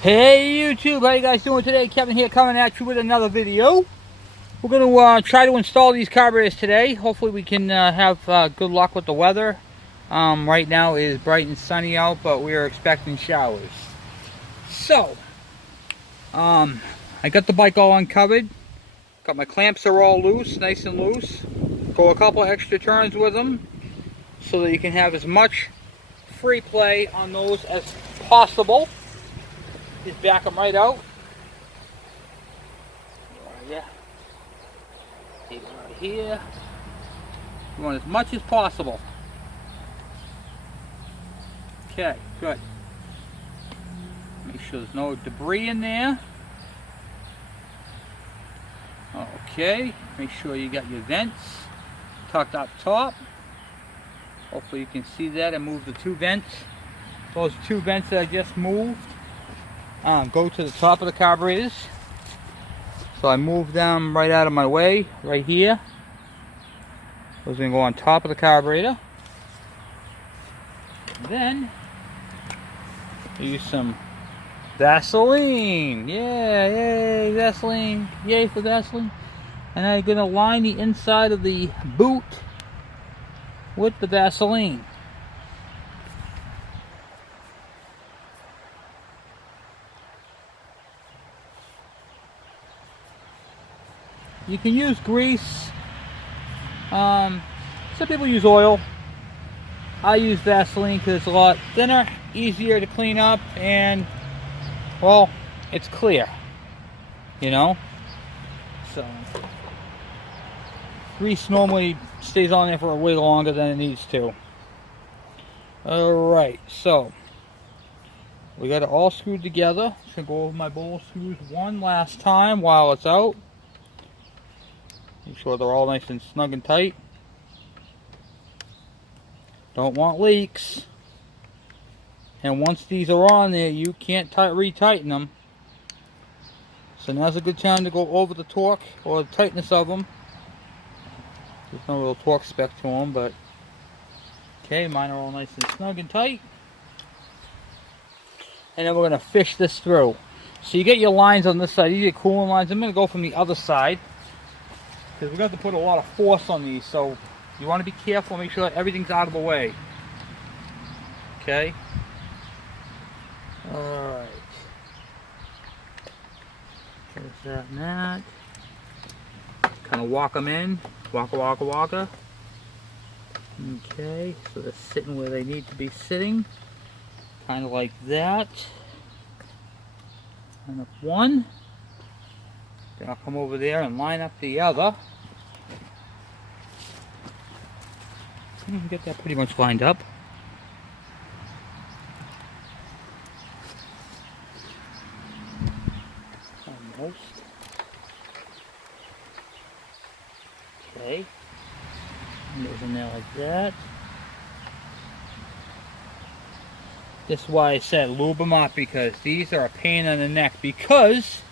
Hey YouTube, how you guys doing today? Kevin here coming at you with another video. We're going to try to install these carburetors today. Hopefully we can have good luck with the weather. Right now it is bright and sunny out, but we are expecting showers. So, I got the bike all uncovered. Got my clamps are all loose, nice and loose. Go a couple extra turns with them so that you can have as much free play on those as possible. Just back them right out. Yeah. Take it right here. You want as much as possible. Okay, good. Make sure there's no debris in there. Okay, make sure you got your vents tucked up top. Hopefully you can see that. I moved the two vents. Those two vents that I just moved go to the top of the carburetors. So I moved them right out of my way, right here. Those are going to go on top of the carburetor. And then I use some Vaseline. Yeah, yay, Vaseline. Yay for Vaseline. And I'm going to line the inside of the boot with the Vaseline. You can use grease. Some people use oil. I use Vaseline because it's a lot thinner, easier to clean up, and well, it's clear, you know. So grease normally stays on there for way longer than it needs to. Alright, so we got it all screwed together. Just gonna go over my bowl screws one last time while it's out. Make sure they're all nice and snug and tight. Don't want leaks. And once these are on there, you can't retighten them. So now's a good time to go over the torque or the tightness of them. There's no real torque spec to them, but okay, mine are all nice and snug and tight. And then we're going to fish this through. So you get your lines on this side. These are cooling lines. I'm going to go from the other side, because we're going to have to put a lot of force on these, so you want to be careful, make sure that everything's out of the way. Okay? Alright. There's that and that. Kind of walk them in. Waka waka waka. Okay, so they're sitting where they need to be sitting. Kind of like that. Line up one. Then I'll come over there and line up the other. Get that pretty much lined up. Almost. Okay. And goes in there like that. This is why I said lube them up, because these are a pain in the neck, because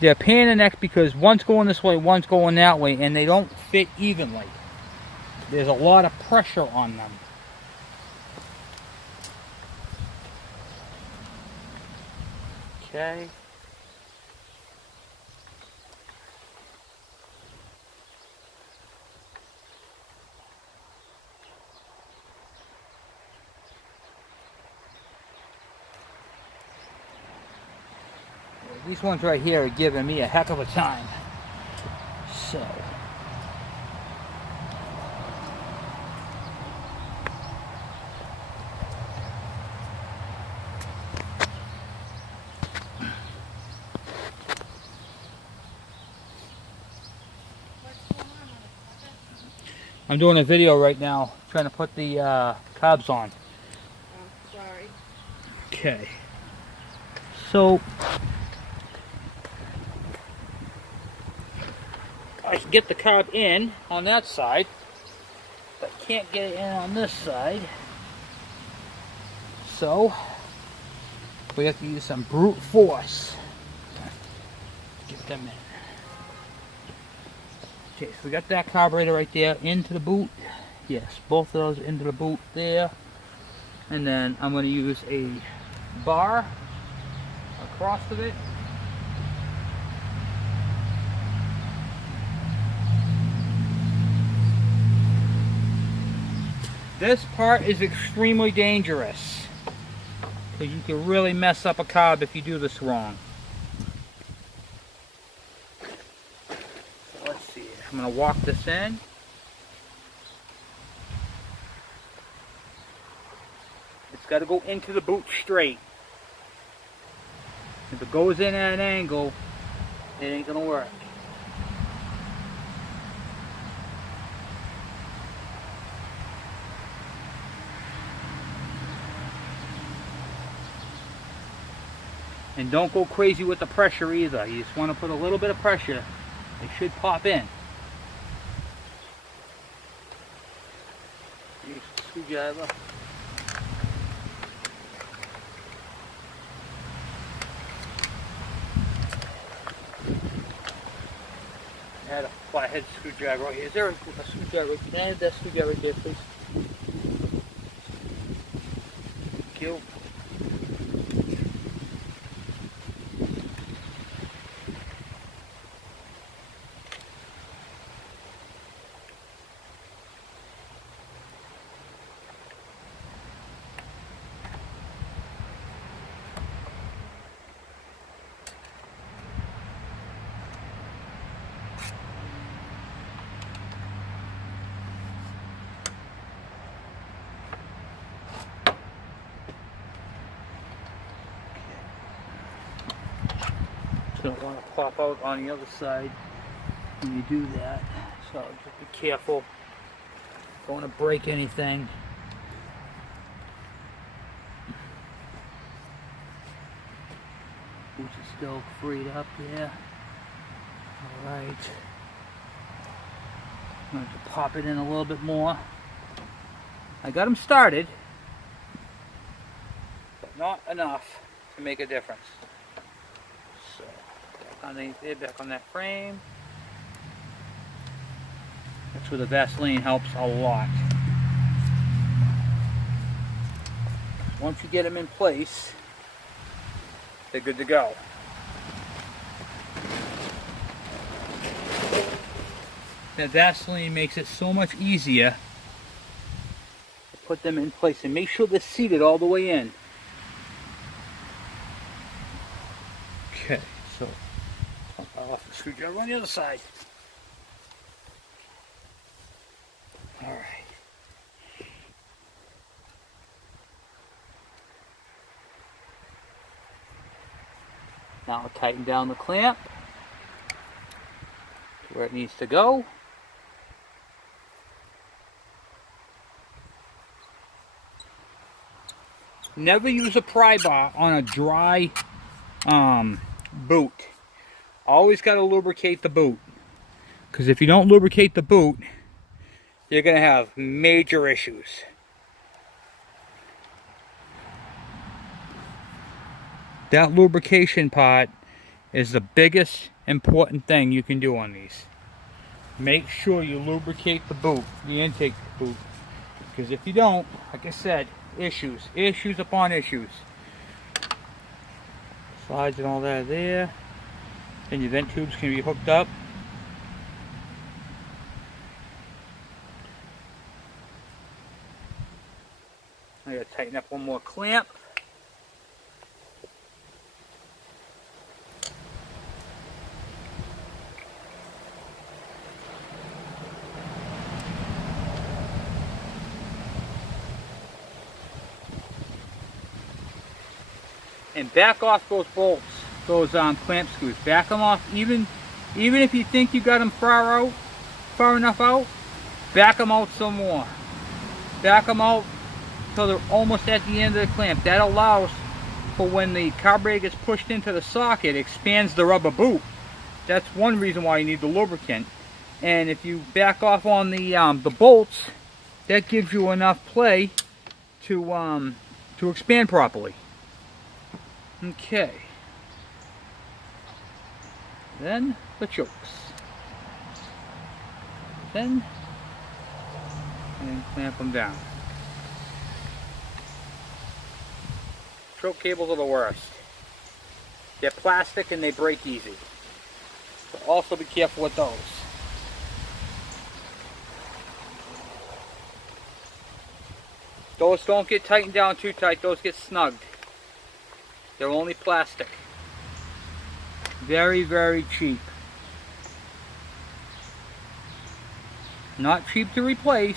they're a pain in the neck because one's going this way, one's going that way, and they don't fit evenly. There's a lot of pressure on them. Okay. These ones right here are giving me a heck of a time. So I'm doing a video right now trying to put the carbs on. Oh, sorry. Okay. So I can get the carb in on that side, but can't get it in on this side. So we have to use some brute force to get them in. Okay, so we got that carburetor right there into the boot. Yes, both of those into the boot there. And then I'm going to use a bar across of it. This part is extremely dangerous because you can really mess up a carb if you do this wrong. So let's see. I'm going to walk this in. It's got to go into the boot straight. If it goes in at an angle, it ain't going to work. And don't go crazy with the pressure either. You just want to put a little bit of pressure. It should pop in. Use the screwdriver. I had a flathead screwdriver right here. Is there a screwdriver? Can I have that screwdriver right there, please? Thank you. Don't want to pop out on the other side when you do that, so just be careful. Don't want to break anything. Boots are still freed up there. Alright. I'm going to pop it in a little bit more. I got them started, but not enough to make a difference. So, back underneath there, back on that frame. That's where the Vaseline helps a lot. Once you get them in place, they're good to go. That Vaseline makes it so much easier to put them in place, and make sure they're seated all the way in. Okay, so I'll off the screwdriver on the other side. All right. Now I'll tighten down the clamp to where it needs to go. Never use a pry bar on a dry boot. Always got to lubricate the boot, because if you don't lubricate the boot, you're going to have major issues. That lubrication part is the biggest important thing you can do on these. Make sure you lubricate the boot, the intake boot, because if you don't, like I said, issues upon issues. Slides and all that there. Then your vent tubes can be hooked up. I gotta tighten up one more clamp. And back off those bolts, those clamp screws. Back them off, even if you think you got them far enough out, back them out some more. Back them out till they're almost at the end of the clamp. That allows for when the carburetor gets pushed into the socket, it expands the rubber boot. That's one reason why you need the lubricant. And if you back off on the bolts, that gives you enough play to expand properly. Okay. Then the chokes. And clamp them down. Choke cables are the worst. They're plastic and they break easy. So also be careful with those. Those don't get tightened down too tight, those get snugged. They're only plastic. Very, very cheap. Not cheap to replace.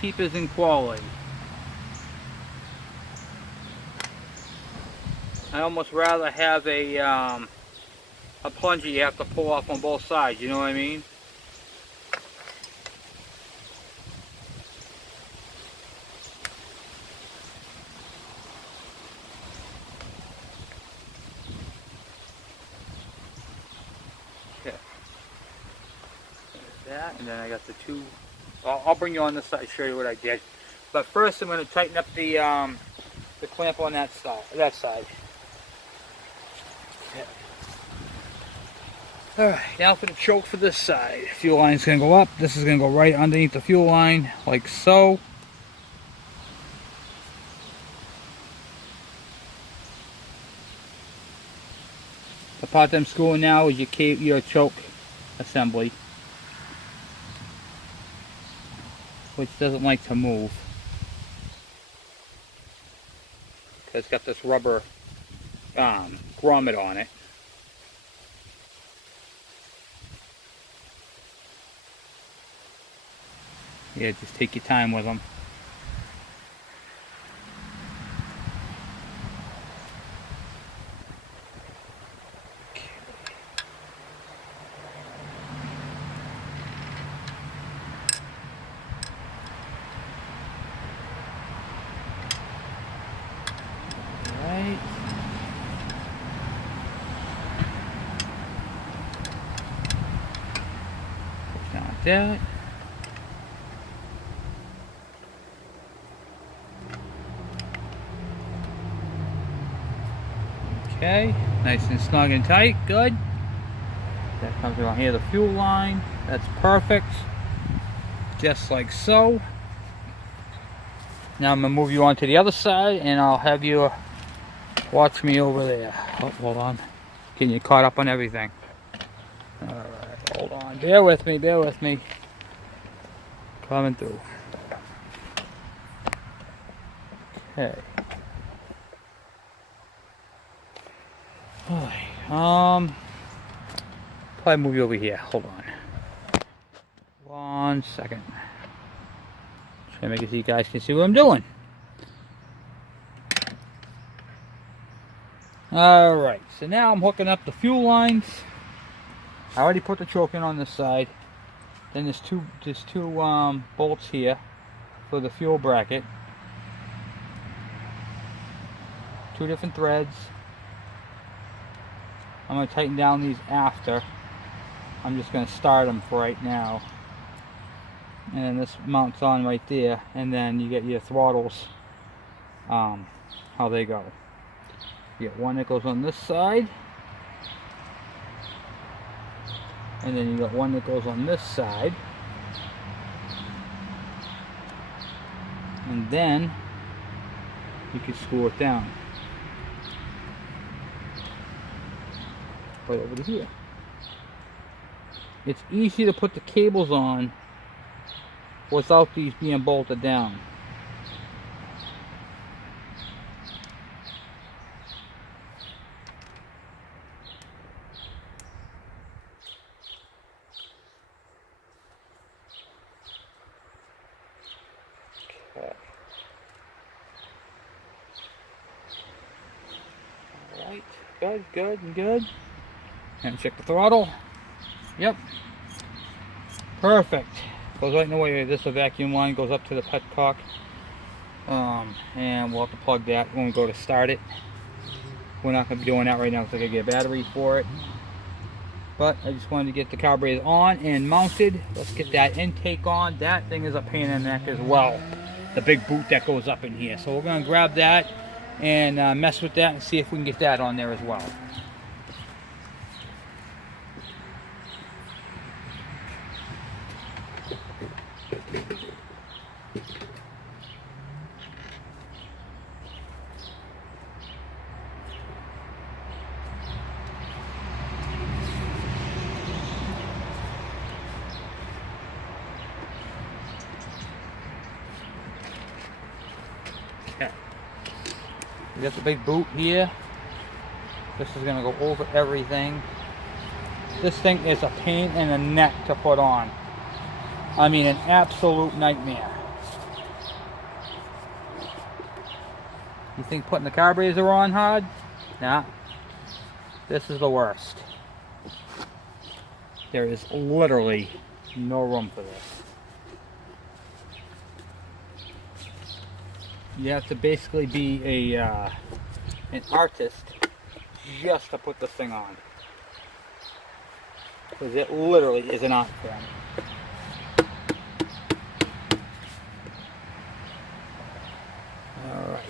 Cheap as in quality. I almost rather have a plunger you have to pull off on both sides, you know what I mean? Okay. There's that, and then I got the two. I'll bring you on this side, show you what I did. But first I'm going to tighten up the clamp on that side. Okay. Alright, now for the choke for this side. Fuel line's going to go up. This is going to go right underneath the fuel line, like so. The part that I'm screwing now is your choke assembly, which doesn't like to move. Because it's got this rubber grommet on it. Yeah, just take your time with them. Right. Push down like that. Okay, nice and snug and tight, good. That comes around here, the fuel line, that's perfect. Just like so. Now I'm going to move you on to the other side and I'll have you watch me over there. Oh, hold on, getting you caught up on everything. Alright, hold on, bear with me. Coming through. Okay. Probably move you over here. Hold on. 1 second. Try to make it so you guys can see what I'm doing. Alright, so now I'm hooking up the fuel lines. I already put the choke in on this side. Then there's two bolts here for the fuel bracket. 2 different threads. I'm going to tighten down these after. I'm just going to start them for right now. And then this mounts on right there. And then you get your throttles, how they go. You get one that goes on this side. And then you got one that goes on this side. And then you can screw it down. Right over to here. It's easy to put the cables on without these being bolted down. Okay. Alright, good. And check the throttle. Yep. Perfect. Goes right in the way. This is a vacuum line, goes up to the petcock. And we'll have to plug that when we go to start it. We're not going to be doing that right now because I got to get a battery for it. But I just wanted to get the carburetor on and mounted. Let's get that intake on. That thing is a pain in the neck as well. The big boot that goes up in here. So we're going to grab that and mess with that and see if we can get that on there as well. We got the big boot here. This is gonna go over everything. This thing is a pain in the neck to put on. I mean, an absolute nightmare. You think putting the carburetor on hard? Nah. This is the worst. There is literally no room for this. You have to basically be an artist just to put this thing on. Because it literally is an art form. Alright.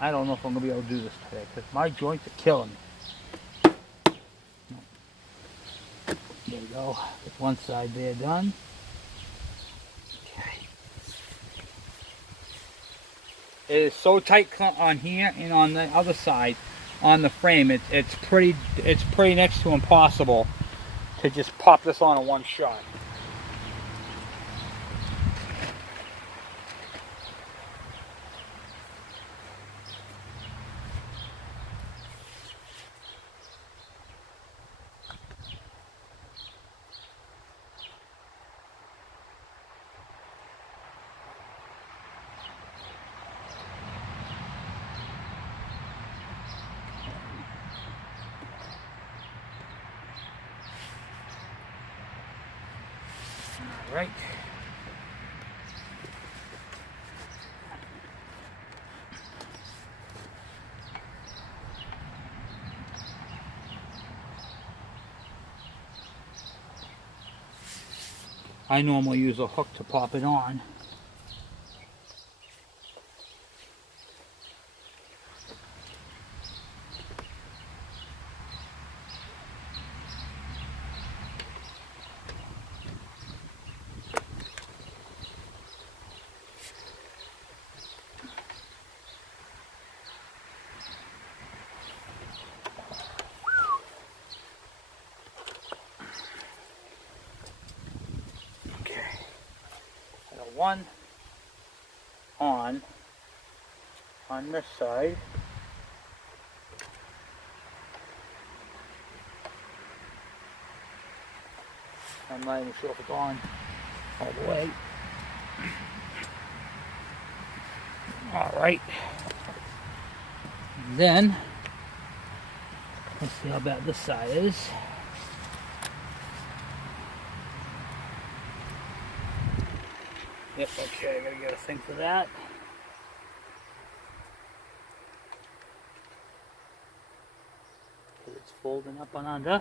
I don't know if I'm going to be able to do this today because my joints are killing me. There we go. With one side there done. Okay. It is so tight on here and on the other side, on the frame. It's pretty next to impossible to just pop this on in one shot. Right. I normally use a hook to pop it on. One on this side. I'm not even sure if it's on all the way. Alright. Then let's see how bad this side is. Yep, okay, I gotta get a thing for that. It's folding up and under.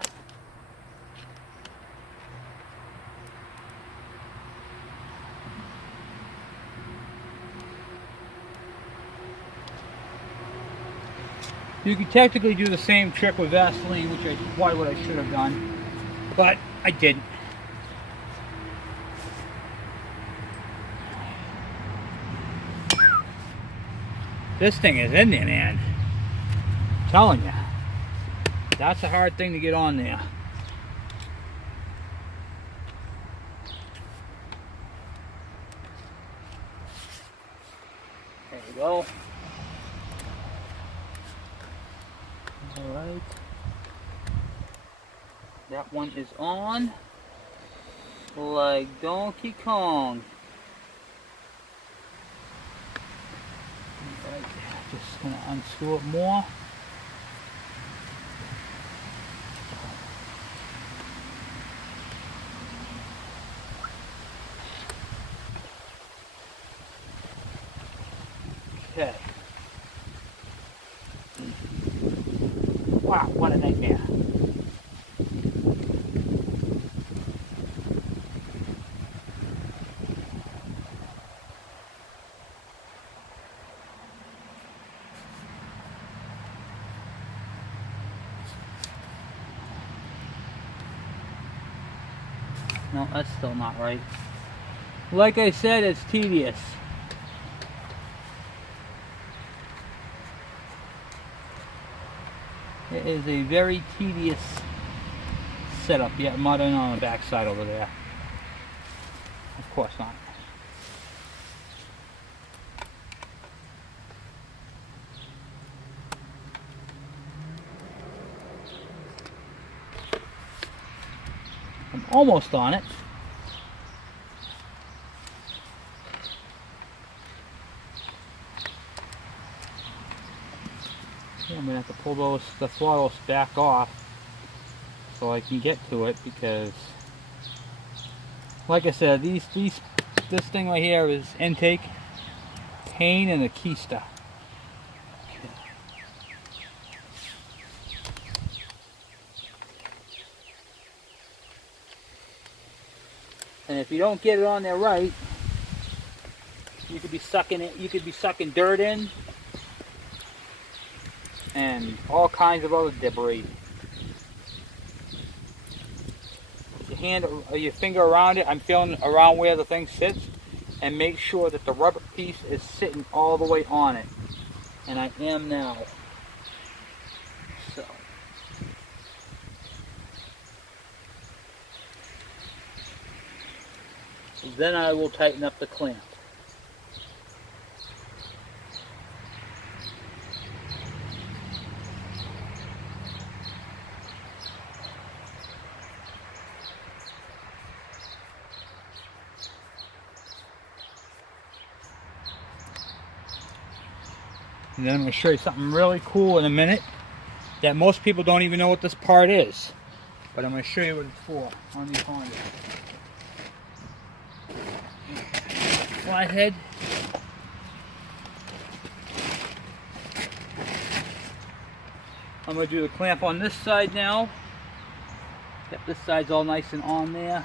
You could technically do the same trick with Vaseline, which is probably what I should have done, but I didn't. This thing is in there, man. I'm telling you. That's a hard thing to get on there. There we go. Alright. That one is on. Like Donkey Kong. Just gonna unscrew it more. Okay. Wow, what a nightmare. No, that's still not right. Like I said, it's tedious. It is a very tedious setup. Yeah, mudding on the back side over there. Of course not. almost on it. Yeah, I'm gonna have to pull the throttles back off so I can get to it, because, like I said, this thing right here is intake, pain, and a keister. And if you don't get it on there right, you could be sucking it. You could be sucking dirt in, and all kinds of other debris. Put your hand or your finger around it. I'm feeling around where the thing sits, and make sure that the rubber piece is sitting all the way on it. And I am now. So. Then I will tighten up the clamp. And then I'm going to show you something really cool in a minute that most people don't even know what this part is. But I'm going to show you what it's for on these Hondas. Flathead. I'm going to do the clamp on this side now. Yep, this side's all nice and on there.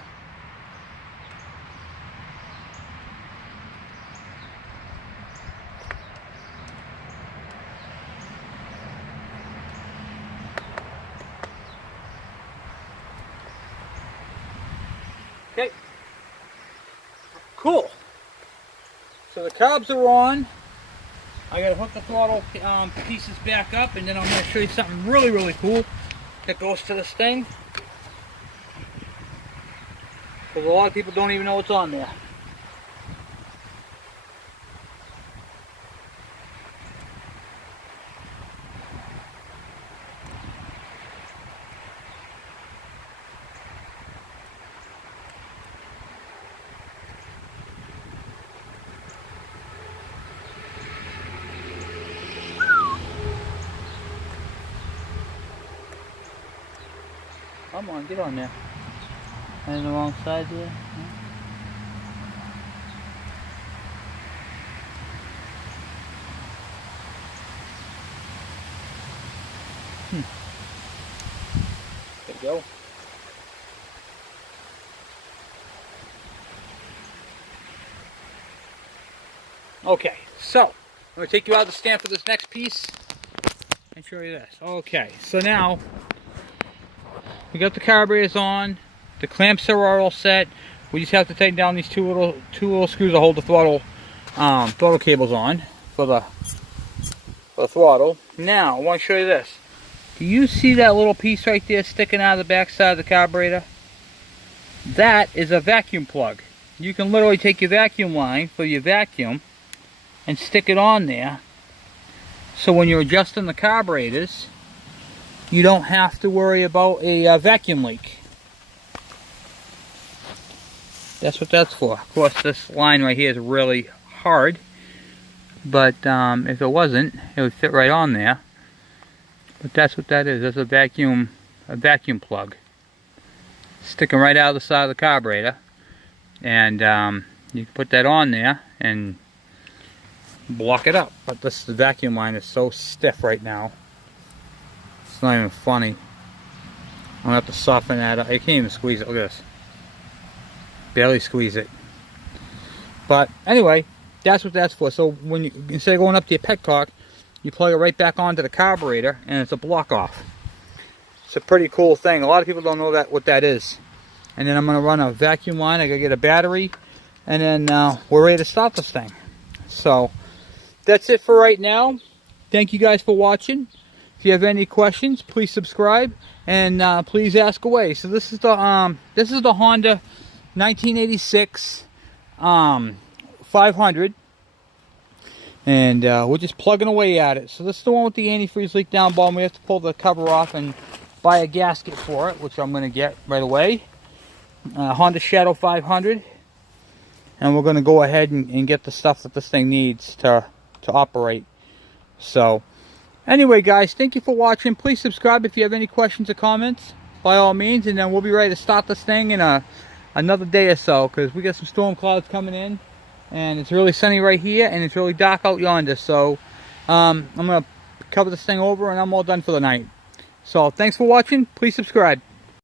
Okay. Cool. So the carbs are on. I gotta hook the throttle pieces back up, and then I'm gonna show you something really, really cool that goes to this thing. Because a lot of people don't even know what's on there. Come on, get on there. On the wrong side there. There we go. Okay, so I'm going to take you out of the stand for this next piece and show you this. Okay, so now we got the carburetors on, the clamps are all set. We just have to tighten down these two little screws that hold the throttle cables on for the throttle. Now I want to show you this. Do you see that little piece right there sticking out of the back side of the carburetor? That is a vacuum plug. You can literally take your vacuum line for your vacuum and stick it on there, so when you're adjusting the carburetors, you don't have to worry about a vacuum leak. That's what that's for. Of course, this line right here is really hard, but if it wasn't, it would fit right on there. But that's what that is. That's a vacuum plug sticking right out of the side of the carburetor, and you can put that on there and block it up. But the vacuum line is so stiff right now. It's not even funny. I'm gonna have to soften that up. I can't even squeeze it. Look at this. Barely squeeze it. But anyway, that's what that's for. So when you, instead of going up to your petcock, you plug it right back onto the carburetor, and it's a block off. It's a pretty cool thing. A lot of people don't know what that is. And then I'm gonna run a vacuum line. I gotta get a battery, and then we're ready to start this thing. So that's it for right now. Thank you guys for watching. If you have any questions, please subscribe and please ask away. So this is the Honda 1986 500, and we're just plugging away at it. So this is the one with the antifreeze leak down bottom. We have to pull the cover off and buy a gasket for it, which I'm going to get right away. Honda Shadow 500. And we're going to go ahead and get the stuff that this thing needs to operate. So, anyway guys, thank you for watching. Please subscribe if you have any questions or comments, by all means. And then we'll be ready to start this thing in another day or so, because we got some storm clouds coming in. And it's really sunny right here, and it's really dark out yonder. So, I'm going to cover this thing over, and I'm all done for the night. So, thanks for watching. Please subscribe.